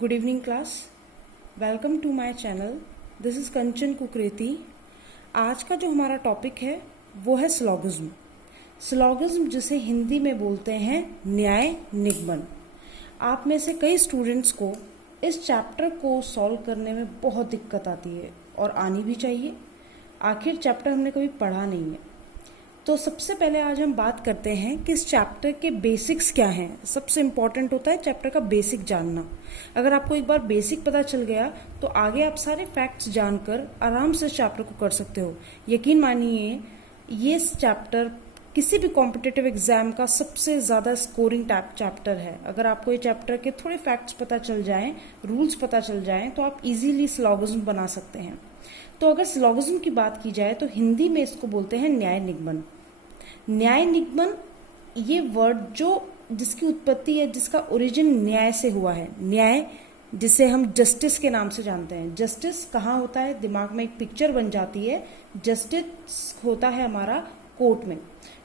Good evening class, welcome to my channel. This is Kanchan Kukreti. आज का जो हमारा टॉपिक है वो है स्लॉगिज्म। स्लॉगिज्म जिसे हिंदी में बोलते हैं न्याय निगमन। आप में से कई स्टूडेंट्स को इस चैप्टर को सॉल्व करने में बहुत दिक्कत आती है और आनी भी चाहिए। आखिर चैप्टर हमने कभी पढ़ा नहीं है। तो सबसे पहले आज हम बात करते हैं कि इस चैप्टर के बेसिक्स क्या हैं। सबसे इम्पॉर्टेंट होता है चैप्टर का बेसिक जानना। अगर आपको एक बार बेसिक पता चल गया तो आगे आप सारे फैक्ट्स जानकर आराम से इस चैप्टर को कर सकते हो। यकीन मानिए ये चैप्टर किसी भी कॉम्पिटिटिव एग्जाम का सबसे ज़्यादा स्कोरिंग चैप्टर है। अगर आपको ये चैप्टर के थोड़े फैक्ट्स पता चल जाएं, रूल्स पता चल जाएं, तो आप इजीली स्लॉगिज्म बना सकते हैं। तो अगर स्लॉगिज्म की बात की जाए तो हिंदी में इसको बोलते हैं न्याय निगमन। न्याय निगमन ये वर्ड जिसकी उत्पत्ति है, जिसका ओरिजिन न्याय से हुआ है। न्याय जिसे हम जस्टिस के नाम से जानते हैं। जस्टिस कहाँ होता है? दिमाग में एक पिक्चर बन जाती है। जस्टिस होता है हमारा कोर्ट में।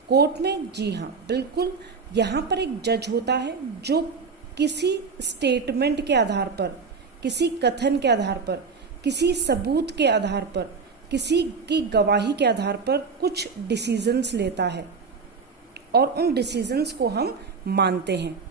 कोर्ट में, जी हाँ बिल्कुल, यहाँ पर एक जज होता है जो किसी स्टेटमेंट के आधार पर, किसी कथन के आधार पर, किसी सबूत के आधार पर, किसी की गवाही के आधार पर कुछ डिसीजंस लेता है और उन डिसीजंस को हम मानते हैं।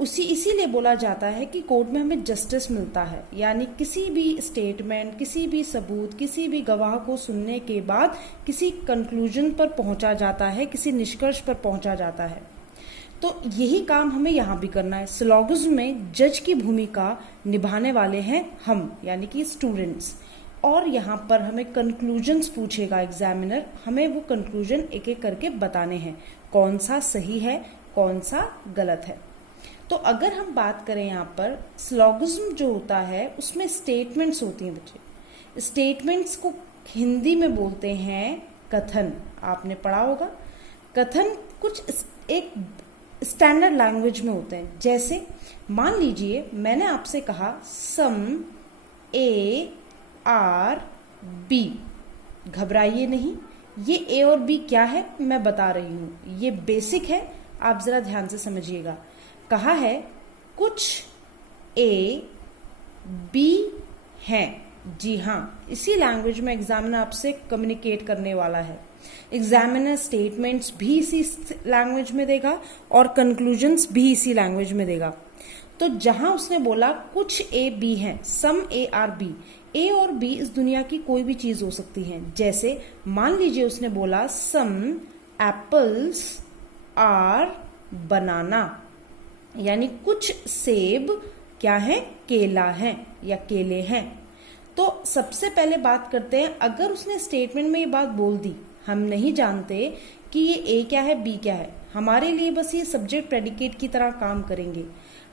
इसीलिए बोला जाता है कि कोर्ट में हमें जस्टिस मिलता है। यानी किसी भी स्टेटमेंट, किसी भी सबूत, किसी भी गवाह को सुनने के बाद किसी कंक्लूजन पर पहुंचा जाता है, किसी निष्कर्ष पर पहुंचा जाता है। तो यही काम हमें यहाँ भी करना है। स्लॉगिज्म में जज की भूमिका निभाने वाले हैं हम, यानी कि स्टूडेंट्स। और यहाँ पर हमें कंक्लूजन्स पूछेगा एग्जामिनर। हमें वो कंक्लूजन एक एक करके बताने हैं, कौन सा सही है, कौन सा गलत है। तो अगर हम बात करें यहाँ पर स्लॉगिज्म जो होता है उसमें स्टेटमेंट्स होती हैं बच्चे। स्टेटमेंट्स को हिंदी में बोलते हैं कथन। आपने पढ़ा होगा। कथन कुछ एक स्टैंडर्ड लैंग्वेज में होते हैं। जैसे मान लीजिए मैंने आपसे कहा सम ए आर बी। घबराइए नहीं, ये ए और बी क्या है मैं बता रही हूं। ये बेसिक है, आप जरा ध्यान से समझिएगा। कहा है कुछ ए बी हैं। जी हाँ, इसी लैंग्वेज में एग्जामिनर आपसे कम्युनिकेट करने वाला है। एग्जामिनर स्टेटमेंट्स भी इसी लैंग्वेज में देगा और कंक्लूजन्स भी इसी लैंग्वेज में देगा। तो जहां उसने बोला कुछ ए बी हैं, सम ए आर बी, ए और बी इस दुनिया की कोई भी चीज हो सकती है। जैसे मान लीजिए उसने बोला सम एप्पल्स आर बनाना, यानी कुछ सेब क्या है? केला है या केले हैं। तो सबसे पहले बात करते हैं, अगर उसने स्टेटमेंट में ये बात बोल दी, हम नहीं जानते कि ये ए क्या है, बी क्या है। हमारे लिए बस ये सब्जेक्ट प्रेडिकेट की तरह काम करेंगे।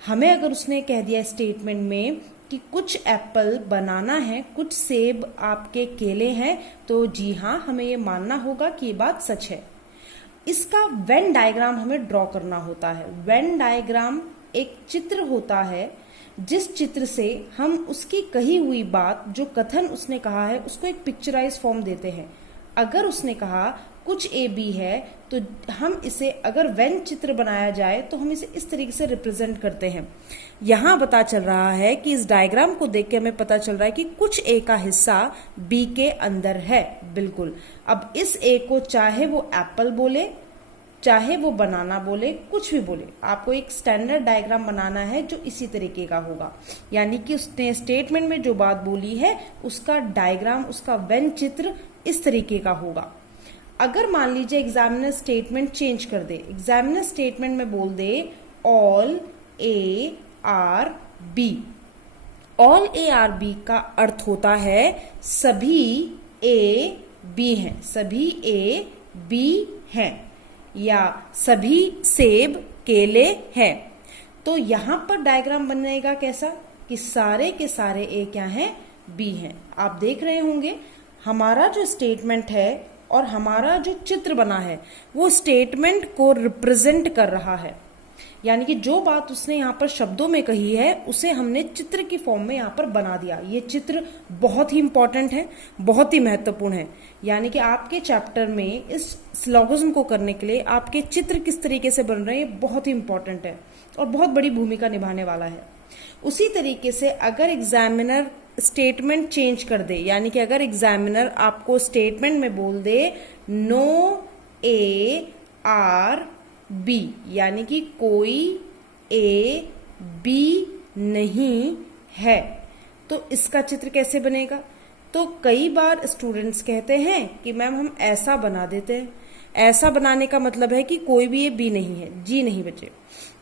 हमें अगर उसने कह दिया स्टेटमेंट में कि कुछ एप्पल बनाना है, कुछ सेब आपके केले हैं, तो जी हाँ हमें ये मानना होगा कि ये बात सच है। इसका वेन डायग्राम हमें ड्रॉ करना होता है। वेन डायग्राम एक चित्र होता है जिस चित्र से हम उसकी कही हुई बात, जो कथन उसने कहा है, उसको एक पिक्चराइज फॉर्म देते हैं। अगर उसने कहा कुछ ए बी है तो हम इसे, अगर वेन चित्र बनाया जाए तो हम इसे इस तरीके से रिप्रेजेंट करते हैं। यहाँ पता चल रहा है कि इस डायग्राम को देख के हमें पता चल रहा है कि कुछ ए का हिस्सा बी के अंदर है। बिल्कुल। अब इस ए को चाहे वो एप्पल बोले, चाहे वो बनाना बोले, कुछ भी बोले, आपको एक स्टैंडर्ड डायग्राम बनाना है जो इसी तरीके का होगा। यानी कि उसने स्टेटमेंट में जो बात बोली है उसका डायग्राम, उसका वेन चित्र इस तरीके का होगा। अगर मान लीजिए एग्जामिनर स्टेटमेंट चेंज कर दे, एग्जामिनर स्टेटमेंट में बोल दे all A are B. All A are B का अर्थ होता है सभी ए बी हैं, सभी ए बी हैं, या सभी सेब केले हैं। तो यहां पर डायग्राम बनेगा कैसा कि सारे के सारे ए क्या हैं? बी हैं। आप देख रहे होंगे हमारा जो स्टेटमेंट है और हमारा जो चित्र बना है वो स्टेटमेंट को रिप्रेजेंट कर रहा है। यानी कि जो बात उसने यहाँ पर शब्दों में कही है उसे हमने चित्र की फॉर्म में यहाँ पर बना दिया। ये चित्र बहुत ही इंपॉर्टेंट है, बहुत ही महत्वपूर्ण है। यानी कि आपके चैप्टर में इस स्लॉगिज्म को करने के लिए आपके चित्र किस तरीके से बन रहे हैं, ये बहुत ही इंपॉर्टेंट है और बहुत बड़ी भूमिका निभाने वाला है। उसी तरीके से अगर एग्जामिनर स्टेटमेंट चेंज कर दे, यानी कि अगर एग्जामिनर आपको स्टेटमेंट में बोल दे नो ए आर बी, यानी कि कोई ए बी नहीं है, तो इसका चित्र कैसे बनेगा? तो कई बार स्टूडेंट्स कहते हैं कि मैम हम ऐसा बना देते हैं। ऐसा बनाने का मतलब है कि कोई भी ए बी नहीं है। जी नहीं बच्चे,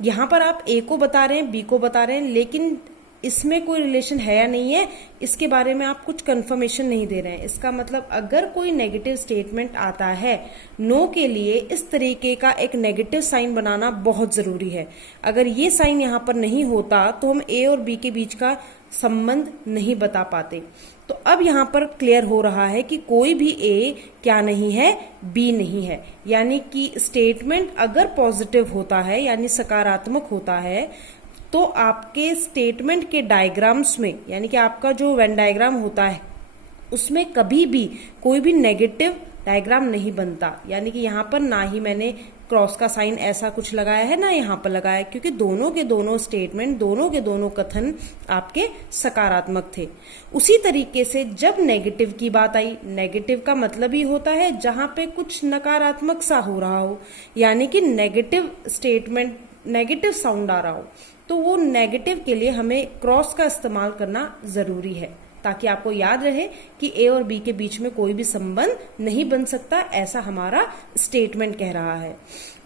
यहां पर आप ए को बता रहे हैं, बी को बता रहे हैं, लेकिन इसमें कोई रिलेशन है या नहीं है इसके बारे में आप कुछ कंफर्मेशन नहीं दे रहे हैं। इसका मतलब अगर कोई नेगेटिव स्टेटमेंट आता है नो के लिए, इस तरीके का एक नेगेटिव साइन बनाना बहुत जरूरी है। अगर ये साइन यहाँ पर नहीं होता तो हम ए और बी के बीच का संबंध नहीं बता पाते। तो अब यहाँ पर क्लियर हो रहा है कि कोई भी ए क्या नहीं है, बी नहीं है। यानी कि स्टेटमेंट अगर पॉजिटिव होता है यानी सकारात्मक होता है तो आपके स्टेटमेंट के डायग्राम्स में, यानी कि आपका जो वेन डायग्राम होता है उसमें कभी भी कोई भी नेगेटिव डायग्राम नहीं बनता। यानी कि यहाँ पर ना ही मैंने क्रॉस का साइन ऐसा कुछ लगाया है, ना यहाँ पर लगाया है, क्योंकि दोनों के दोनों स्टेटमेंट, दोनों के दोनों कथन आपके सकारात्मक थे। उसी तरीके से जब नेगेटिव की बात आई, नेगेटिव का मतलब ही होता है जहां पे कुछ नकारात्मक सा हो रहा हो, यानी कि नेगेटिव स्टेटमेंट, नेगेटिव साउंड आ रहा हो, तो वो नेगेटिव के लिए हमें क्रॉस का इस्तेमाल करना जरूरी है, ताकि आपको याद रहे कि ए और बी के बीच में कोई भी संबंध नहीं बन सकता, ऐसा हमारा स्टेटमेंट कह रहा है।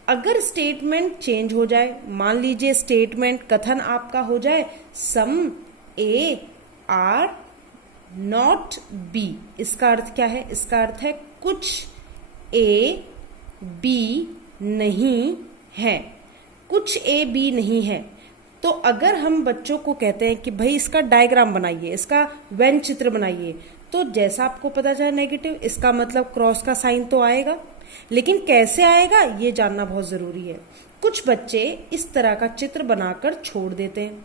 अगर स्टेटमेंट चेंज हो जाए, मान लीजिए स्टेटमेंट कथन आपका हो जाए सम ए आर नॉट बी, इसका अर्थ क्या है? इसका अर्थ है कुछ ए बी नहीं है, कुछ ए बी नहीं है। तो अगर हम बच्चों को कहते हैं कि भाई इसका डायग्राम बनाइए, इसका वेन चित्र बनाइए, तो जैसा आपको पता चला नेगेटिव, इसका मतलब क्रॉस का साइन तो आएगा, लेकिन कैसे आएगा ये जानना बहुत जरूरी है। कुछ बच्चे इस तरह का चित्र बनाकर छोड़ देते हैं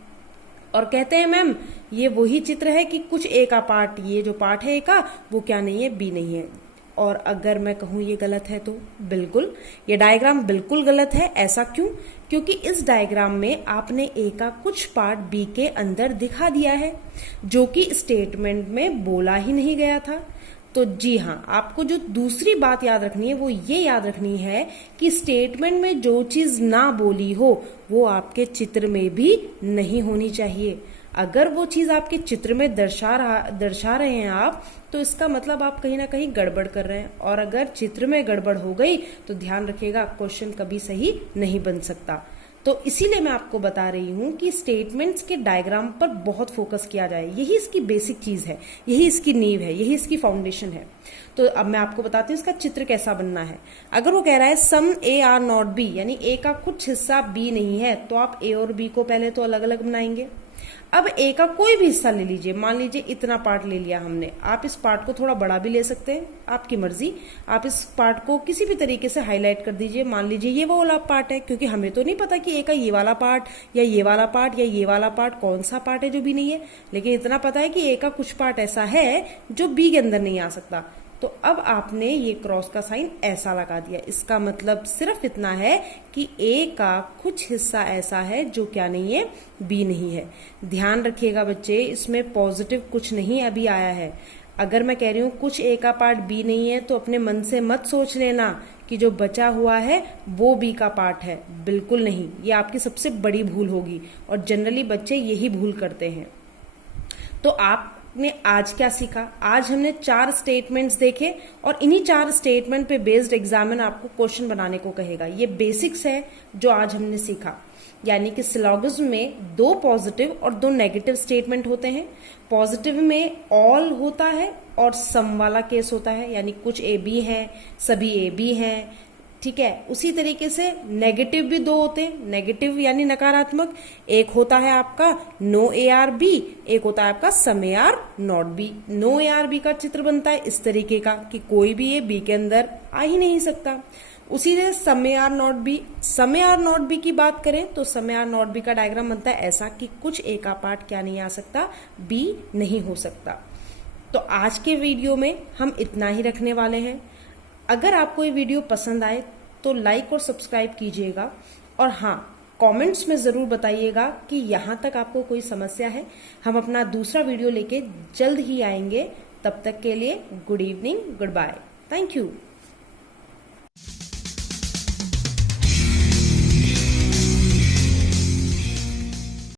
और कहते हैं मैम ये वही चित्र है कि कुछ ए का पार्ट, ये जो पार्ट है ए का वो क्या नहीं है, बी नहीं है। और अगर मैं कहूं ये गलत है तो बिल्कुल, ये डायग्राम बिल्कुल गलत है। ऐसा क्यों? क्योंकि इस डायग्राम में आपने ए का कुछ पार्ट बी के अंदर दिखा दिया है, जो कि स्टेटमेंट में बोला ही नहीं गया था। तो जी हाँ, आपको जो दूसरी बात याद रखनी है वो ये याद रखनी है कि स्टेटमेंट में जो चीज ना बोली हो वो आपके चित्र में भी नहीं होनी चाहिए। अगर वो चीज आपके चित्र में दर्शा रहे हैं आप, तो इसका मतलब आप कहीं ना कहीं गड़बड़ कर रहे हैं, और अगर चित्र में गड़बड़ हो गई तो ध्यान रखिएगा क्वेश्चन कभी सही नहीं बन सकता। तो इसीलिए मैं आपको बता रही हूं कि स्टेटमेंट्स के डायग्राम पर बहुत फोकस किया जाए, यही इसकी बेसिक चीज है, यही इसकी नींव है, यही इसकी फाउंडेशन है। तो अब मैं आपको बताती हूँ इसका चित्र कैसा बनना है। अगर वो कह रहा है सम ए आर नॉट बी, यानी ए का कुछ हिस्सा बी नहीं है, तो आप ए और बी को पहले तो अलग अलग बनाएंगे। अब ए का कोई भी हिस्सा ले लीजिए, मान लीजिए इतना पार्ट ले लिया हमने, आप इस पार्ट को थोड़ा बड़ा भी ले सकते हैं, आपकी मर्जी। आप इस पार्ट को किसी भी तरीके से हाईलाइट कर दीजिए, मान लीजिए ये वो वाला पार्ट है, क्योंकि हमें तो नहीं पता कि ए का ये वाला पार्ट या ये वाला पार्ट या ये वाला पार्ट कौन सा पार्ट है जो बी नहीं है, लेकिन इतना पता है कि ए का कुछ पार्ट ऐसा है जो बी के अंदर नहीं आ सकता। तो अब आपने ये क्रॉस का साइन ऐसा लगा दिया, इसका मतलब सिर्फ इतना है कि ए का कुछ हिस्सा ऐसा है जो क्या नहीं है, बी नहीं है। ध्यान रखिएगा बच्चे, इसमें पॉजिटिव कुछ नहीं अभी आया है। अगर मैं कह रही हूं कुछ ए का पार्ट बी नहीं है, तो अपने मन से मत सोच लेना कि जो बचा हुआ है वो बी का पार्ट है, बिल्कुल नहीं। ये आपकी सबसे बड़ी भूल होगी, और जनरली बच्चे यही भूल करते हैं। तो आपने आज क्या सीखा? आज हमने 4 स्टेटमेंट्स देखे, और इन्हीं 4 स्टेटमेंट पे बेस्ड एग्जामिनर आपको क्वेश्चन बनाने को कहेगा। ये बेसिक्स है जो आज हमने सीखा, यानी कि सिलॉगिज्म में 2 पॉजिटिव और 2 नेगेटिव स्टेटमेंट होते हैं। पॉजिटिव में ऑल होता है और सम वाला केस होता है, यानी कुछ ए बी है, सभी ए बी हैं, ठीक है। उसी तरीके से नेगेटिव भी 2 होते हैं, नेगेटिव यानी नकारात्मक। एक होता है आपका नो ए आर बी, एक होता है आपका some A are not B. No A are B का चित्र बनता है इस तरीके का कि कोई भी ए बी के अंदर आ ही नहीं सकता। उसी तरह some A are not B, some A are not B की बात करें तो some A are not B का डायग्राम बनता है ऐसा कि कुछ ए का पार्ट क्या नहीं आ सकता, बी नहीं हो सकता। तो आज के वीडियो में हम इतना ही रखने वाले हैं। अगर आपको ये वीडियो पसंद आए तो लाइक और सब्सक्राइब कीजिएगा, और हाँ, कमेंट्स में ज़रूर बताइएगा कि यहाँ तक आपको कोई समस्या है। हम अपना दूसरा वीडियो लेके जल्द ही आएंगे। तब तक के लिए good evening, good bye, thank you.